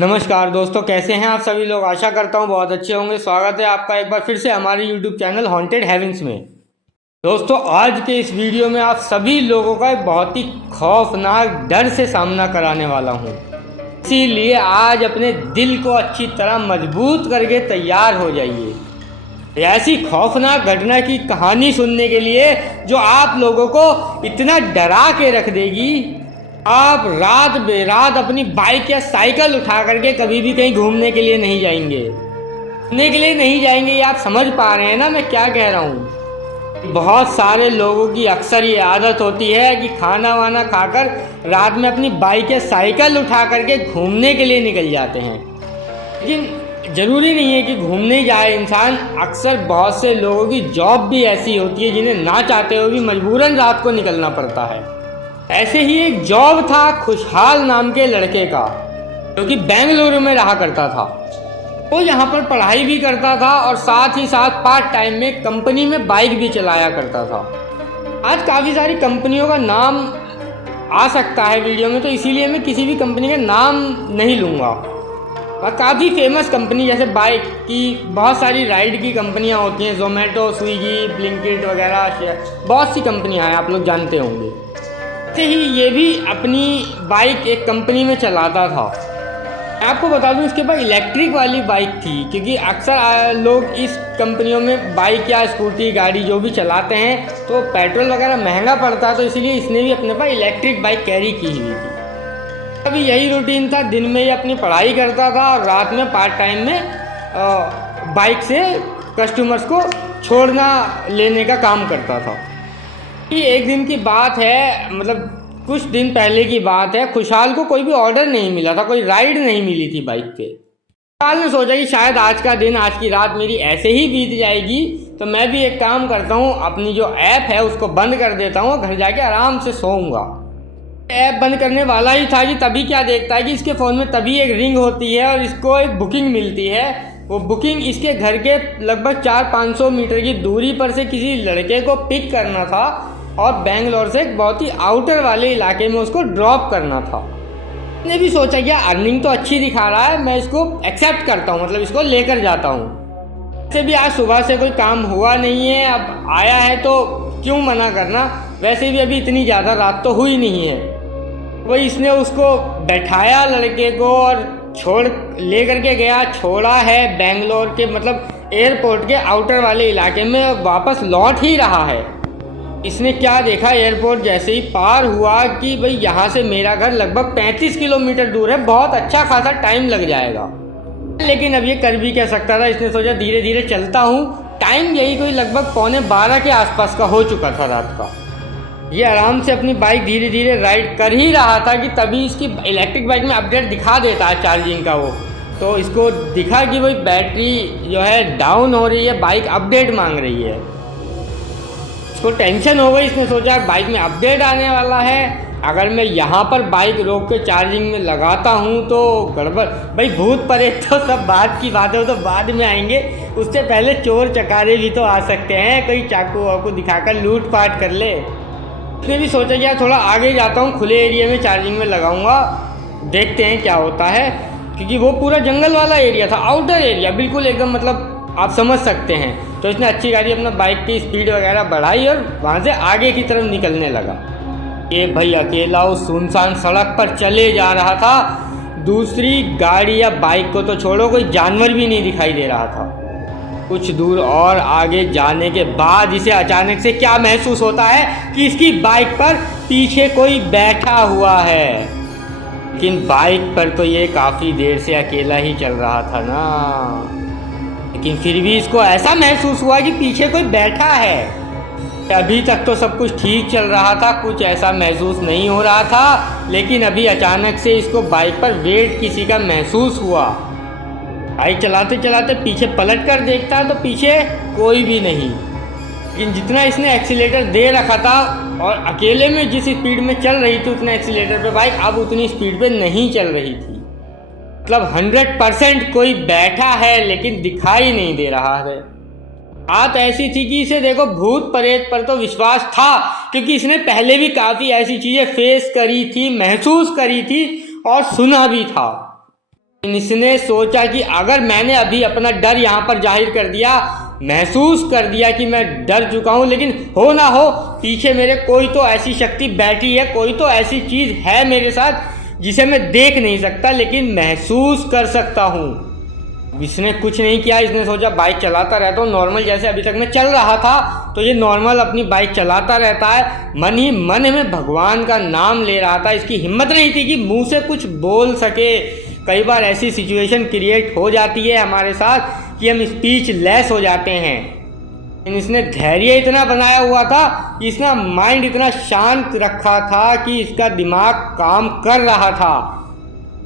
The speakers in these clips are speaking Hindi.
नमस्कार दोस्तों, कैसे हैं आप सभी लोग। आशा करता हूं बहुत अच्छे होंगे। स्वागत है आपका एक बार फिर से हमारे YouTube चैनल हॉन्टेड हेवंस में। दोस्तों, आज के इस वीडियो में आप सभी लोगों का एक बहुत ही खौफनाक डर से सामना कराने वाला हूं। इसीलिए आज अपने दिल को अच्छी तरह मजबूत करके तैयार हो जाइए ऐसी खौफनाक घटना की कहानी सुनने के लिए जो आप लोगों को इतना डरा के रख देगी। आप रात बेरात अपनी बाइक या साइकिल उठा करके कभी भी कहीं घूमने के लिए नहीं जाएंगे। ये आप समझ पा रहे हैं ना मैं क्या कह रहा हूँ। बहुत सारे लोगों की अक्सर ये आदत होती है कि खाना वाना खाकर रात में अपनी बाइक या साइकिल उठा करके घूमने के लिए निकल जाते हैं। लेकिन ज़रूरी नहीं है कि घूमने जाए इंसान। अक्सर बहुत से लोगों की जॉब भी ऐसी होती है जिन्हें ना चाहते हुए भी मजबूरन रात को निकलना पड़ता है। ऐसे ही एक जॉब था खुशहाल नाम के लड़के का, जो कि बेंगलुरु में रहा करता था। वो यहाँ पर पढ़ाई भी करता था और साथ ही साथ पार्ट टाइम में कंपनी में बाइक भी चलाया करता था। आज काफ़ी सारी कंपनियों का नाम आ सकता है वीडियो में, तो इसीलिए मैं किसी भी कंपनी का नाम नहीं लूँगा। और काफ़ी फेमस कंपनी जैसे बाइक की बहुत सारी राइड की कंपनियाँ होती हैं, जोमेटो, स्विगी, ब्लिंकिट वगैरह, बहुत सी कंपनियाँ हैं, आप लोग जानते होंगे। ऐसे ही ये भी अपनी बाइक एक कंपनी में चलाता था। मैं आपको बता दूं, इसके पास इलेक्ट्रिक वाली बाइक थी, क्योंकि अक्सर लोग इस कंपनियों में बाइक या स्कूटी गाड़ी जो भी चलाते हैं तो पेट्रोल वगैरह महंगा पड़ता है, तो इसलिए इसने भी अपने पास इलेक्ट्रिक बाइक कैरी की हुई थी। अभी यही रूटीन था, दिन में ये अपनी पढ़ाई करता था और रात में पार्ट टाइम में बाइक से कस्टमर्स को छोड़ना लेने का काम करता था। एक दिन की बात है, मतलब कुछ दिन पहले की बात है, खुशहाल को कोई भी ऑर्डर नहीं मिला था, कोई राइड नहीं मिली थी बाइक पे। खुशहाल ने सोचा कि शायद आज का दिन, आज की रात मेरी ऐसे ही बीत जाएगी, तो मैं भी एक काम करता हूँ, अपनी जो ऐप है उसको बंद कर देता हूँ और घर जाके आराम से सोऊंगा। ऐप बंद करने वाला ही था कि तभी क्या देखता है कि इसके फ़ोन में तभी एक रिंग होती है और इसको एक बुकिंग मिलती है। वो बुकिंग इसके घर के लगभग 400-500 मीटर की दूरी पर से किसी लड़के को पिक करना था और बेंगलोर से एक बहुत ही आउटर वाले इलाके में उसको ड्रॉप करना था। मैंने भी सोचा कि अर्निंग तो अच्छी दिखा रहा है, मैं इसको एक्सेप्ट करता हूँ, मतलब इसको लेकर जाता हूँ। वैसे भी आज सुबह से कोई काम हुआ नहीं है, अब आया है तो क्यों मना करना। वैसे भी अभी इतनी ज़्यादा रात तो हुई नहीं है। वही इसने उसको बैठाया लड़के को और छोड़ ले करके गया। छोड़ा है बेंगलोर के, मतलब एयरपोर्ट के आउटर वाले इलाके में, वापस लौट ही रहा है। इसने क्या देखा, एयरपोर्ट जैसे ही पार हुआ कि भाई यहाँ से मेरा घर लगभग 35 किलोमीटर दूर है, बहुत अच्छा खासा टाइम लग जाएगा। लेकिन अब ये कर भी क्या सकता था। इसने सोचा धीरे धीरे चलता हूँ। टाइम यही कोई लगभग 11:15 के आसपास का हो चुका था रात का। ये आराम से अपनी बाइक धीरे धीरे राइड कर ही रहा था कि तभी इसकी इलेक्ट्रिक बाइक में अपडेट दिखा देता है चार्जिंग का। वो तो इसको दिखा कि भाई बैटरी जो है डाउन हो रही है, बाइक अपडेट मांग रही है। इसको टेंशन हो गई। इसने सोचा बाइक में अपडेट आने वाला है, अगर मैं यहाँ पर बाइक रोक के चार्जिंग में लगाता हूँ तो गड़बड़। भाई भूत प्रेत तो सब बात की बात है, तो बाद में आएंगे, उससे पहले चोर चकारे भी तो आ सकते हैं, कोई चाकू वाकू दिखाकर लूट पाट कर ले। उसने भी सोचा कि यार थोड़ा आगे जाता हूँ, खुले एरिया में चार्जिंग में लगाऊंगा, देखते हैं क्या होता है। क्योंकि वो पूरा जंगल वाला एरिया था, आउटर एरिया बिल्कुल एकदम, मतलब आप समझ सकते हैं। तो इसने अच्छी गाड़ी अपना बाइक की स्पीड वगैरह बढ़ाई और वहाँ से आगे की तरफ निकलने लगा। ये भाई अकेला उस सुनसान सड़क पर चले जा रहा था। दूसरी गाड़ी या बाइक को तो छोड़ो, कोई जानवर भी नहीं दिखाई दे रहा था। कुछ दूर और आगे जाने के बाद इसे अचानक से क्या महसूस होता है कि इसकी बाइक पर पीछे कोई बैठा हुआ है। लेकिन बाइक पर तो ये काफ़ी देर से अकेला ही चल रहा था ना, लेकिन फिर भी इसको ऐसा महसूस हुआ कि पीछे कोई बैठा है। अभी तक तो सब कुछ ठीक चल रहा था, कुछ ऐसा महसूस नहीं हो रहा था, लेकिन अभी अचानक से इसको बाइक पर वेट किसी का महसूस हुआ। बाइक चलाते चलाते पीछे पलट कर देखता है तो पीछे कोई भी नहीं। लेकिन जितना इसने एक्सीलेटर दे रखा था और अकेले में जिस स्पीड में चल रही थी उतने एक्सीलेटर पे बाइक अब उतनी स्पीड पे नहीं चल रही थी। मतलब 100% कोई बैठा है लेकिन दिखाई नहीं दे रहा है। बात ऐसी थी कि इसे देखो भूत प्रेत पर तो विश्वास था, क्योंकि इसने पहले भी काफ़ी ऐसी चीज़ें फेस करी थी, महसूस करी थी और सुना भी था। इसने सोचा कि अगर मैंने अभी अपना डर यहाँ पर जाहिर कर दिया, महसूस कर दिया कि मैं डर चुका हूँ, लेकिन हो ना हो पीछे मेरे कोई तो ऐसी शक्ति बैठी है, कोई तो ऐसी चीज़ है मेरे साथ जिसे मैं देख नहीं सकता लेकिन महसूस कर सकता हूँ। इसने कुछ नहीं किया, इसने सोचा बाइक चलाता रहता हूँ नॉर्मल, जैसे अभी तक मैं चल रहा था तो ये नॉर्मल अपनी बाइक चलाता रहता है। मन ही मन में भगवान का नाम ले रहा था। इसकी हिम्मत नहीं थी कि मुंह से कुछ बोल सके। कई बार ऐसी सिचुएशन क्रिएट हो जाती है हमारे साथ कि हम स्पीच लेस हो जाते हैं। इसने धैर्य इतना बनाया हुआ था, इसका माइंड इतना शांत रखा था कि इसका दिमाग काम कर रहा था।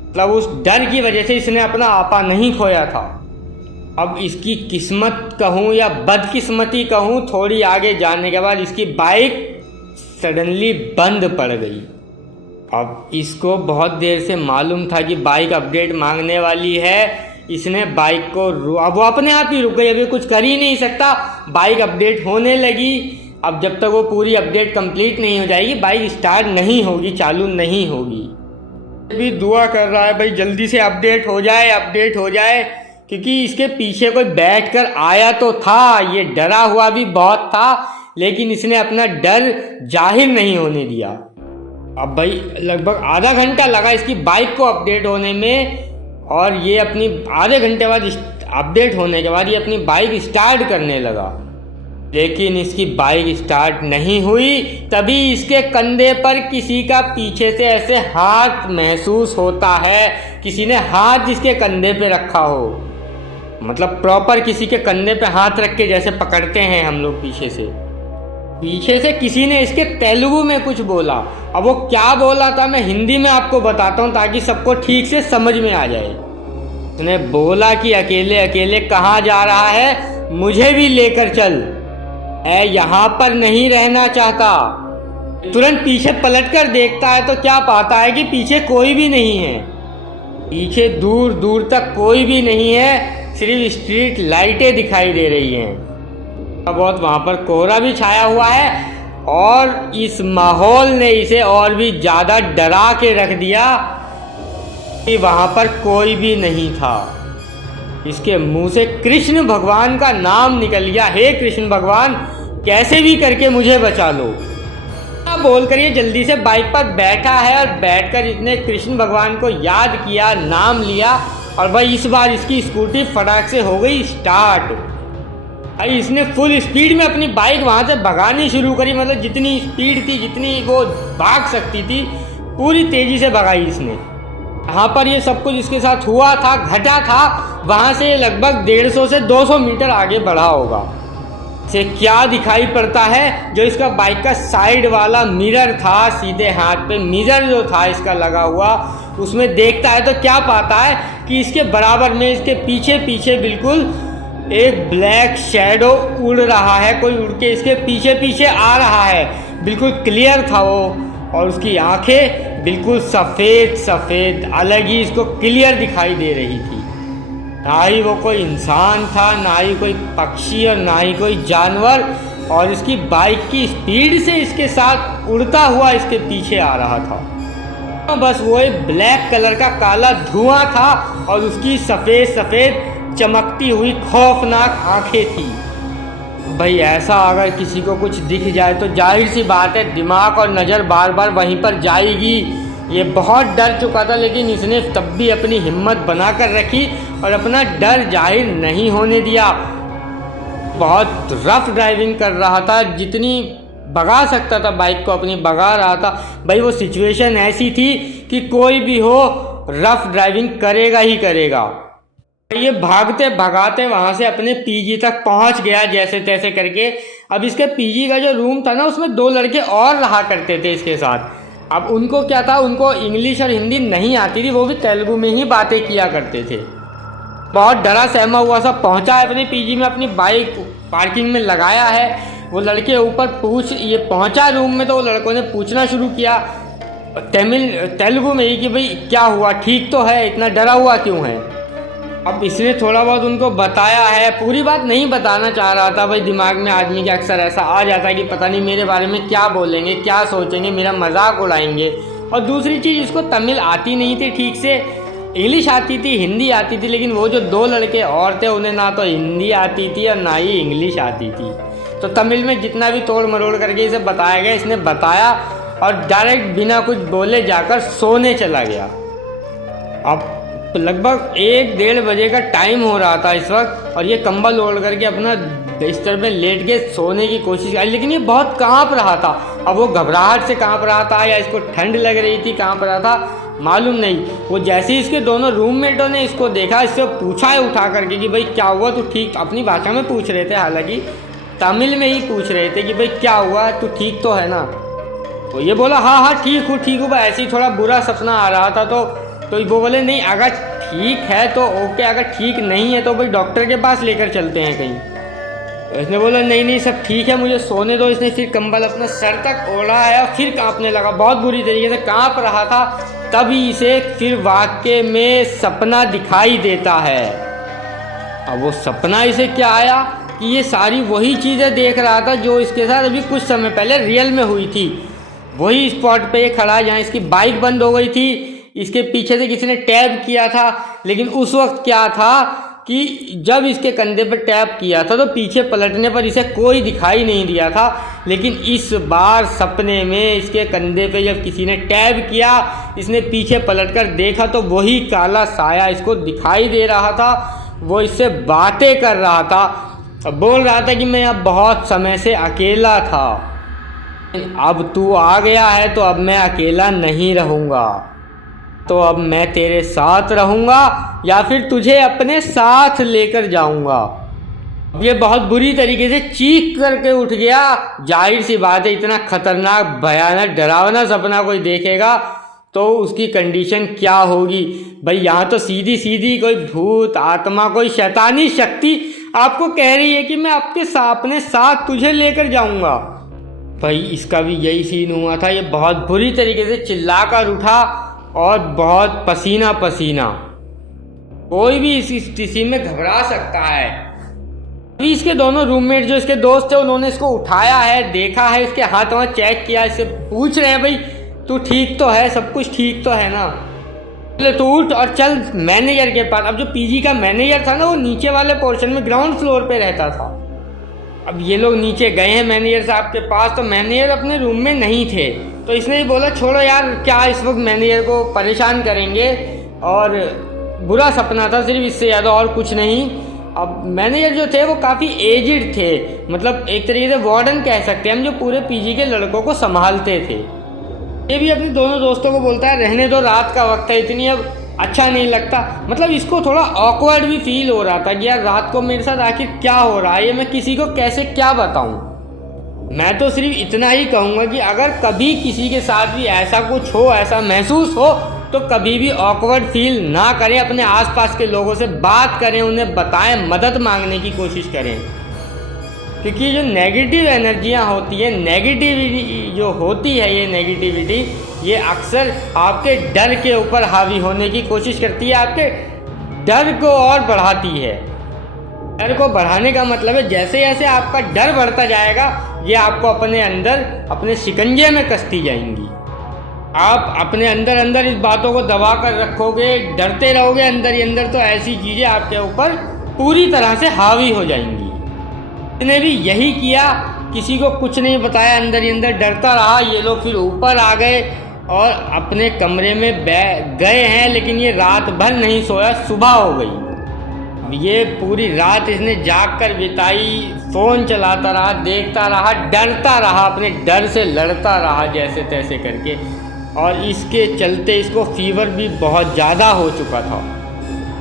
मतलब उस डर की वजह से इसने अपना आपा नहीं खोया था। अब इसकी किस्मत कहूँ या बदकिस्मती कहूँ, थोड़ी आगे जाने के बाद इसकी बाइक सडनली बंद पड़ गई। अब इसको बहुत देर से मालूम था कि बाइक अपडेट मांगने वाली है। इसने बाइक को अब वो अपने आप ही रुक गई, अभी कुछ कर ही नहीं सकता। बाइक अपडेट होने लगी। अब जब तक वो पूरी अपडेट कंप्लीट नहीं हो जाएगी बाइक स्टार्ट नहीं होगी, चालू नहीं होगी। भी दुआ कर रहा है भाई जल्दी से अपडेट हो जाए, अपडेट हो जाए, क्योंकि इसके पीछे कोई बैठ कर आया तो था। ये डरा हुआ भी बहुत था लेकिन इसने अपना डर जाहिर नहीं होने दिया। अब भाई लगभग आधा घंटा लगा इसकी बाइक को अपडेट होने में, और ये अपनी आधे घंटे बाद अपडेट होने के बाद ये अपनी बाइक स्टार्ट करने लगा, लेकिन इसकी बाइक स्टार्ट नहीं हुई। तभी इसके कंधे पर किसी का पीछे से ऐसे हाथ महसूस होता है, किसी ने हाथ इसके कंधे पे रखा हो, मतलब प्रॉपर किसी के कंधे पे हाथ रख के जैसे पकड़ते हैं हम लोग पीछे से किसी ने इसके तेलुगु में कुछ बोला। अब वो क्या बोला था मैं हिंदी में आपको बताता हूँ ताकि सबको ठीक से समझ में आ जाए। उसने बोला कि अकेले अकेले कहाँ जा रहा है, मुझे भी लेकर चल, मैं यहाँ पर नहीं रहना चाहता। तुरंत पीछे पलट कर देखता है तो क्या पाता है कि पीछे कोई भी नहीं है। पीछे दूर दूर तक कोई भी नहीं है, सिर्फ स्ट्रीट लाइटें दिखाई दे रही हैं। बहुत वहाँ पर कोहरा भी छाया हुआ है और इस माहौल ने इसे और भी ज़्यादा डरा के रख दिया कि वहाँ पर कोई भी नहीं था। इसके मुंह से कृष्ण भगवान का नाम निकल गया, हे कृष्ण भगवान कैसे भी करके मुझे बचा लो। बोल कर ये जल्दी से बाइक पर बैठा है और बैठकर इसने कृष्ण भगवान को याद किया, नाम लिया, और भाई इस बार इसकी स्कूटी फटाक से हो गई स्टार्ट। भाई इसने फुल स्पीड में अपनी बाइक वहाँ से भगानी शुरू करी, मतलब जितनी स्पीड थी, जितनी वो भाग सकती थी, पूरी तेज़ी से भगाई इसने। यहाँ पर ये सब कुछ इसके साथ हुआ था, घटा था, वहाँ से लगभग 150 से 200 मीटर आगे बढ़ा होगा। से क्या दिखाई पड़ता है, जो इसका बाइक का साइड वाला मिरर था, सीधे हाथ पे मिरर जो था इसका लगा हुआ, उसमें देखता है तो क्या पाता है कि इसके बराबर में इसके पीछे पीछे बिल्कुल एक ब्लैक शैडो उड़ रहा है। कोई उड़ के इसके पीछे पीछे आ रहा है, बिल्कुल क्लियर था वो, और उसकी आंखें बिल्कुल सफ़ेद सफ़ेद अलग ही इसको क्लियर दिखाई दे रही थी। ना ही वो कोई इंसान था, ना ही कोई पक्षी और ना ही कोई जानवर, और इसकी बाइक की स्पीड से इसके साथ उड़ता हुआ इसके पीछे आ रहा था। बस वो एक ब्लैक कलर का काला धुआं था और उसकी सफ़ेद सफ़ेद चमकती हुई खौफनाक आंखें थी। भाई ऐसा अगर किसी को कुछ दिख जाए तो जाहिर सी बात है दिमाग और नज़र बार बार वहीं पर जाएगी। ये बहुत डर चुका था लेकिन इसने तब भी अपनी हिम्मत बना कर रखी और अपना डर जाहिर नहीं होने दिया। बहुत रफ ड्राइविंग कर रहा था, जितनी भगा सकता था बाइक को अपनी भगा रहा था। भाई वो सिचुएशन ऐसी थी कि कोई भी हो रफ ड्राइविंग करेगा ही करेगा। ये भागते भगाते वहाँ से अपने पीजी तक पहुँच गया जैसे तैसे करके। अब इसके पीजी का जो रूम था ना, उसमें 2 लड़के और रहा करते थे इसके साथ। अब उनको क्या था, उनको इंग्लिश और हिंदी नहीं आती थी, वो भी तेलुगु में ही बातें किया करते थे। बहुत डरा सहमा हुआ सा पहुँचा है अपने पीजी में, अपनी बाइक पार्किंग में लगाया है। वो लड़के ऊपर ये पहुँचा रूम में तो वो लड़कों ने पूछना शुरू किया तेलुगु में ही कि भाई क्या हुआ, ठीक तो है, इतना डरा हुआ क्यों है। अब इसने थोड़ा बहुत उनको बताया है, पूरी बात नहीं बताना चाह रहा था। भाई दिमाग में आदमी के अक्सर ऐसा आ जाता है कि पता नहीं मेरे बारे में क्या बोलेंगे, क्या सोचेंगे, मेरा मजाक उड़ाएंगे। और दूसरी चीज़ इसको तमिल आती नहीं थी ठीक से, इंग्लिश आती थी, हिंदी आती थी, लेकिन वो जो 2 लड़के और थे उन्हें ना तो हिंदी आती थी और ना ही इंग्लिश आती थी। तो तमिल में जितना भी तोड़ मरोड़ करके इसे बताया गया, इसने बताया और डायरेक्ट बिना कुछ बोले जाकर सोने चला गया। अब लगभग 1-1:30 बजे का टाइम हो रहा था इस वक्त, और ये कंबल ओढ़ करके अपना बिस्तर में लेट के सोने की कोशिश की, लेकिन ये बहुत कांप रहा था। अब वो घबराहट से कांप रहा था या इसको ठंड लग रही थी, कांप रहा था मालूम नहीं। वो जैसे ही इसके दोनों रूममेटों ने इसको देखा, इससे पूछा है उठा करके कि भाई क्या हुआ, तू ठीक, अपनी भाषा में पूछ रहे थे, हालांकि तमिल में ही पूछ रहे थे कि भाई क्या हुआ, तू ठीक तो है ना। तो ये बोला हाँ ठीक हूँ भाई, ऐसे ही थोड़ा बुरा सपना आ रहा था। तो वो बोले नहीं, अगर ठीक है तो ओके, अगर ठीक नहीं है तो भाई डॉक्टर के पास लेकर चलते हैं कहीं। तो इसने बोला नहीं सब ठीक है, मुझे सोने दो। इसने फिर कंबल अपना सर तक ओढ़ा है और फिर कांपने लगा, बहुत बुरी तरीके से कांप रहा था। तभी इसे फिर वाकई में सपना दिखाई देता है। अब वो सपना इसे क्या आया कि ये सारी वही चीज़ें देख रहा था जो इसके साथ अभी कुछ समय पहले रियल में हुई थी। वही स्पॉट पे ये खड़ा है जहाँ इसकी बाइक बंद हो गई थी, इसके पीछे से किसी ने टैप किया था। लेकिन उस वक्त क्या था कि जब इसके कंधे पर टैप किया था तो पीछे पलटने पर इसे कोई दिखाई नहीं दिया था, लेकिन इस बार सपने में इसके कंधे पे जब किसी ने टैप किया, इसने पीछे पलटकर देखा तो वही काला साया इसको दिखाई दे रहा था। वो इससे बातें कर रहा था, बोल रहा था कि मैं अब बहुत समय से अकेला था, अब तू आ गया है तो अब मैं अकेला नहीं रहूँगा, तो अब मैं तेरे साथ रहूँगा या फिर तुझे अपने साथ लेकर जाऊँगा। ये बहुत बुरी तरीके से चीख करके उठ गया। जाहिर सी बात है, इतना खतरनाक भयानक डरावना सपना कोई देखेगा तो उसकी कंडीशन क्या होगी भाई। यहाँ तो सीधी सीधी कोई भूत आत्मा, कोई शैतानी शक्ति आपको कह रही है कि मैं अपने साथ तुझे लेकर जाऊँगा। भाई इसका भी यही सीन हुआ था। ये बहुत बुरी तरीके से चिल्ला कर उठा और बहुत पसीना पसीना, कोई भी इस स्थिति में घबरा सकता है। अभी इसके दोनों रूममेट जो इसके दोस्त थे उन्होंने इसको उठाया है, देखा है, इसके हाथ वहाँ चेक किया, इससे पूछ रहे हैं भाई तू ठीक तो है, सब कुछ ठीक तो है ना, बोले तो उठ और चल मैनेजर के पास। अब जो पीजी का मैनेजर था ना, वो नीचे वाले पोर्शन में ग्राउंड फ्लोर पे रहता था। अब ये लोग नीचे गए हैं मैनेजर साहब के पास, तो मैनेजर अपने रूम में नहीं थे। तो इसने ही बोला छोड़ो यार, क्या इस वक्त मैनेजर को परेशान करेंगे, और बुरा सपना था सिर्फ, इससे ज़्यादा और कुछ नहीं। अब मैनेजर जो थे वो काफ़ी एजिड थे, मतलब एक तरीके से वार्डन कह सकते हैं हम, जो पूरे पीजी के लड़कों को संभालते थे। ये भी अपने दोनों दोस्तों को बोलता है रहने दो, रात का वक्त है, इतनी अब अच्छा नहीं लगता। मतलब इसको थोड़ा ऑकवर्ड भी फील हो रहा था कि यार रात को मेरे साथ आखिर क्या हो रहा है, ये मैं किसी को कैसे क्या बताऊं। मैं तो सिर्फ इतना ही कहूँगा कि अगर कभी किसी के साथ भी ऐसा कुछ हो, ऐसा महसूस हो, तो कभी भी ऑकवर्ड फील ना करें, अपने आसपास के लोगों से बात करें, उन्हें बताएं, मदद मांगने की कोशिश करें। क्योंकि जो नेगेटिव एनर्जियाँ होती है, नेगेटिविटी जो होती है, ये नेगेटिविटी ये अक्सर आपके डर के ऊपर हावी होने की कोशिश करती है, आपके डर को और बढ़ाती है। डर को बढ़ाने का मतलब है जैसे जैसे आपका डर बढ़ता जाएगा, ये आपको अपने अंदर अपने शिकंजे में कसती जाएंगी। आप अपने अंदर अंदर इस बातों को दबा कर रखोगे, डरते रहोगे अंदर ही अंदर, तो ऐसी चीज़ें आपके ऊपर पूरी तरह से हावी हो जाएंगी। इसने भी यही किया, किसी को कुछ नहीं बताया, अंदर ही अंदर डरता रहा। ये लोग फिर ऊपर आ गए और अपने कमरे में गए हैं, लेकिन ये रात भर नहीं सोया, सुबह हो गई। ये पूरी रात इसने जाग कर बिताई, फ़ोन चलाता रहा, देखता रहा, डरता रहा, अपने डर से लड़ता रहा जैसे तैसे करके। और इसके चलते इसको फीवर भी बहुत ज़्यादा हो चुका था।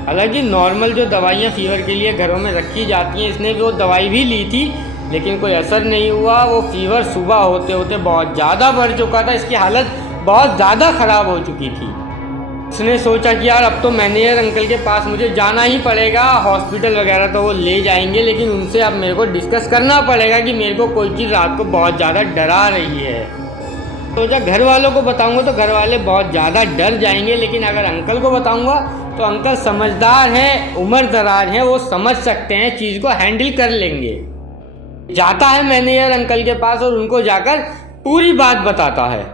हालांकि नॉर्मल जो दवाइयाँ फीवर के लिए घरों में रखी जाती हैं, इसने वो दवाई भी ली थी, लेकिन कोई असर नहीं हुआ। वो फीवर सुबह होते होते बहुत ज़्यादा बढ़ चुका था, इसकी हालत बहुत ज़्यादा ख़राब हो चुकी थी। उसने सोचा कि यार अब तो मैनेजर अंकल के पास मुझे जाना ही पड़ेगा, हॉस्पिटल वगैरह तो वो ले जाएंगे, लेकिन उनसे अब मेरे को डिस्कस करना पड़ेगा कि मेरे को कोई चीज़ रात को बहुत ज़्यादा डरा रही है। सोचा घर वालों को बताऊंगा तो घर वाले बहुत ज़्यादा डर जाएंगे, लेकिन अगर अंकल को बताऊंगा तो अंकल समझदार हैं, उम्र दराज हैं, वो समझ सकते हैं, चीज़ को हैंडल कर लेंगे। जाता है मैनेजर अंकल के पास और उनको जाकर पूरी बात बताता है।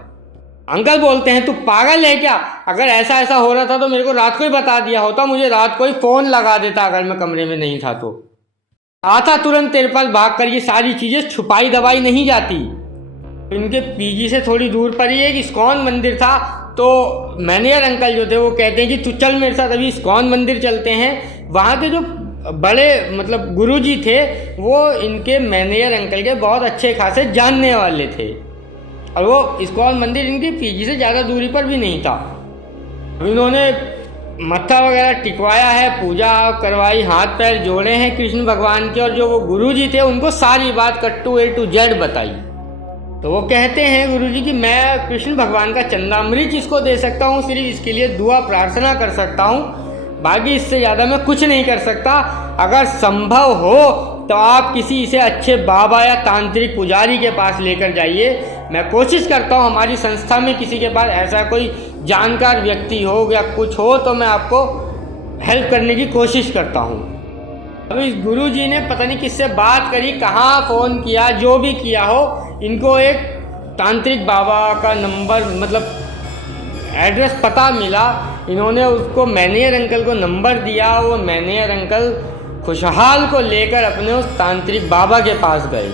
अंकल बोलते हैं तू पागल है क्या, अगर ऐसा ऐसा हो रहा था तो मेरे को रात को ही बता दिया होता, मुझे रात को ही फ़ोन लगा देता अगर मैं कमरे में नहीं था तो। आता तुरंत तेरे पास भाग कर, ये सारी चीज़ें छुपाई दबाई नहीं जाती। इनके पीजी से थोड़ी दूर पर ही एक इस्कॉन मंदिर था, तो मैनेजर अंकल जो थे वो कहते हैं कि तू चल मेरे साथ, अभी इस्कॉन मंदिर चलते हैं। वहाँ के जो बड़े मतलब गुरुजी थे वो इनके मैनेजर अंकल के बहुत अच्छे खासे जानने वाले थे, और वो इस्कॉन मंदिर इनकी पीजी से ज़्यादा दूरी पर भी नहीं था। इन्होंने मत्था वगैरह टिकवाया है, पूजा करवाई, हाथ पैर जोड़े हैं कृष्ण भगवान के, और जो वो गुरुजी थे उनको सारी बात कट्टू A to Z बताई। तो वो कहते हैं गुरुजी कि मैं कृष्ण भगवान का चंदामृत इसको दे सकता हूँ, सिर्फ इसके लिए दुआ प्रार्थना कर सकता हूँ, बाकी इससे ज़्यादा मैं कुछ नहीं कर सकता। अगर संभव हो तो आप किसी इसे अच्छे बाबा या तांत्रिक पुजारी के पास लेकर जाइए। मैं कोशिश करता हूँ हमारी संस्था में किसी के पास ऐसा कोई जानकार व्यक्ति हो या कुछ हो तो मैं आपको हेल्प करने की कोशिश करता हूँ। अब इस गुरुजी ने पता नहीं किससे बात करी, कहाँ फ़ोन किया, जो भी किया हो, इनको एक तांत्रिक बाबा का नंबर मतलब एड्रेस पता मिला। इन्होंने उसको मैनेजर अंकल को नंबर दिया, वो मैनेजर अंकल खुशहाल को लेकर अपने उस तांत्रिक बाबा के पास गए।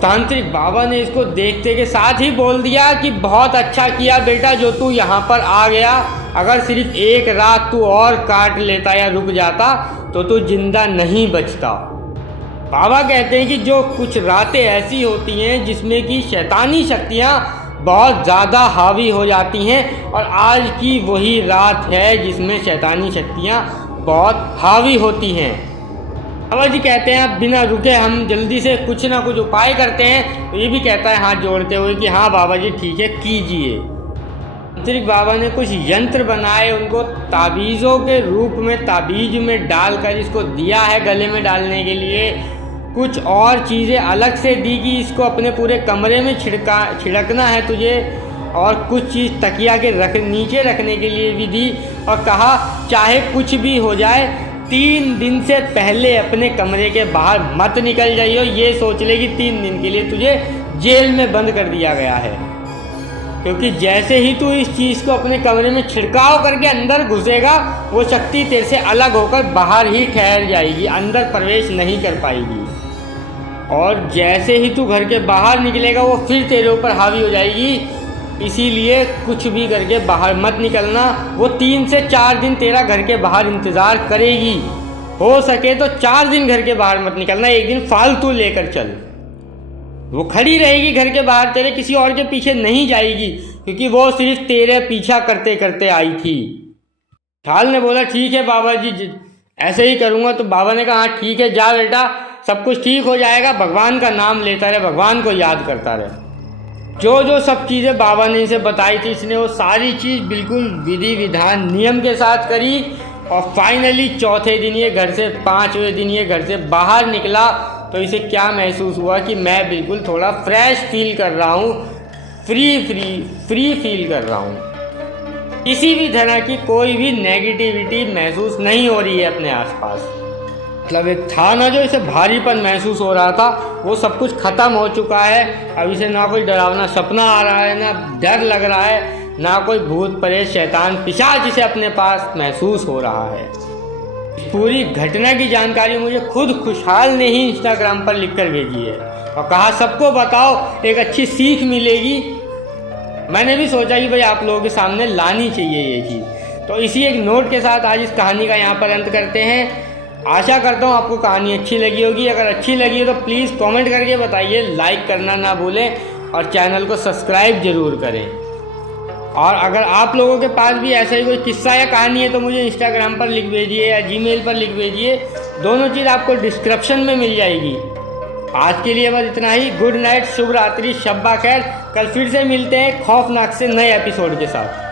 तांत्रिक बाबा ने इसको देखते के साथ ही बोल दिया कि बहुत अच्छा किया बेटा जो तू यहाँ पर आ गया, अगर सिर्फ एक रात तू और काट लेता या रुक जाता तो तू जिंदा नहीं बचता। बाबा कहते हैं कि जो कुछ रातें ऐसी होती हैं जिसमें कि शैतानी शक्तियाँ बहुत ज़्यादा हावी हो जाती हैं, और आज की वही रात है जिसमें शैतानी शक्तियाँ बहुत हावी होती हैं। बाबा जी कहते हैं अब बिना रुके हम जल्दी से कुछ ना कुछ उपाय करते हैं। तो ये भी कहता है हाथ जोड़ते हुए कि हाँ बाबा जी ठीक है कीजिए। तांत्रिक बाबा ने कुछ यंत्र बनाए, उनको ताबीज़ों के रूप में ताबीज में डालकर इसको दिया है गले में डालने के लिए। कुछ और चीज़ें अलग से दी कि इसको अपने पूरे कमरे में छिड़कना है तुझे, और कुछ चीज़ तकिया के नीचे रखने के लिए भी दी, और कहा चाहे कुछ भी हो जाए 3 दिन से पहले अपने कमरे के बाहर मत निकल जाइयो, ये सोच ले कि 3 दिन के लिए तुझे जेल में बंद कर दिया गया है, क्योंकि जैसे ही तू इस चीज़ को अपने कमरे में छिड़काव करके अंदर घुसेगा वो शक्ति तेरे से अलग होकर बाहर ही ठहर जाएगी, अंदर प्रवेश नहीं कर पाएगी, और जैसे ही तू घर के बाहर निकलेगा वो फिर तेरे ऊपर हावी हो जाएगी। इसीलिए कुछ भी करके बाहर मत निकलना। वो 3 से 4 दिन तेरा घर के बाहर इंतज़ार करेगी, हो सके तो 4 दिन घर के बाहर मत निकलना, एक दिन फालतू लेकर चल। वो खड़ी रहेगी घर के बाहर तेरे, किसी और के पीछे नहीं जाएगी, क्योंकि वो सिर्फ तेरे पीछा करते करते आई थी। ठाल ने बोला ठीक है बाबा जी ऐसे ही करूँगा। तो बाबा ने कहा हाँ ठीक है जा बेटा, सब कुछ ठीक हो जाएगा, भगवान का नाम लेता रहे, भगवान को याद करता रहे। जो जो सब चीज़ें बाबा ने इसे बताई थी इसने वो सारी चीज़ बिल्कुल विधि विधान नियम के साथ करी, और फाइनली चौथे दिन ये घर से 5वें दिन ये घर से बाहर निकला तो इसे क्या महसूस हुआ कि मैं बिल्कुल थोड़ा फ्रेश फील कर रहा हूँ, फ्री फील कर रहा हूँ, किसी भी तरह की कोई भी नेगेटिविटी महसूस नहीं हो रही है अपने आसपास। मतलब एक था ना जो इसे भारीपन महसूस हो रहा था वो सब कुछ ख़त्म हो चुका है। अब इसे ना कोई डरावना सपना आ रहा है, ना डर लग रहा है, ना कोई भूत प्रेत शैतान पिशाच इसे अपने पास महसूस हो रहा है। पूरी घटना की जानकारी मुझे खुद खुशहाल ने ही इंस्टाग्राम पर लिखकर भेजी है और कहा सबको बताओ, एक अच्छी सीख मिलेगी। मैंने भी सोचा कि भाई आप लोगों के सामने लानी चाहिए ये चीज़। तो इसी एक नोट के साथ आज इस कहानी का यहाँ पर अंत करते हैं। आशा करता हूँ आपको कहानी अच्छी लगी होगी। अगर अच्छी लगी हो तो प्लीज़ कमेंट करके बताइए, लाइक करना ना भूलें और चैनल को सब्सक्राइब ज़रूर करें। और अगर आप लोगों के पास भी ऐसा ही कोई किस्सा या कहानी है तो मुझे इंस्टाग्राम पर लिख भेजिए या जीमेल पर लिख भेजिए, दोनों चीज़ आपको डिस्क्रिप्शन में मिल जाएगी। आज के लिए बस इतना ही। गुड नाइट, शुभ रात्रि, शब्बा खैर। कल फिर से मिलते हैं खौफनाक से नए एपिसोड के साथ।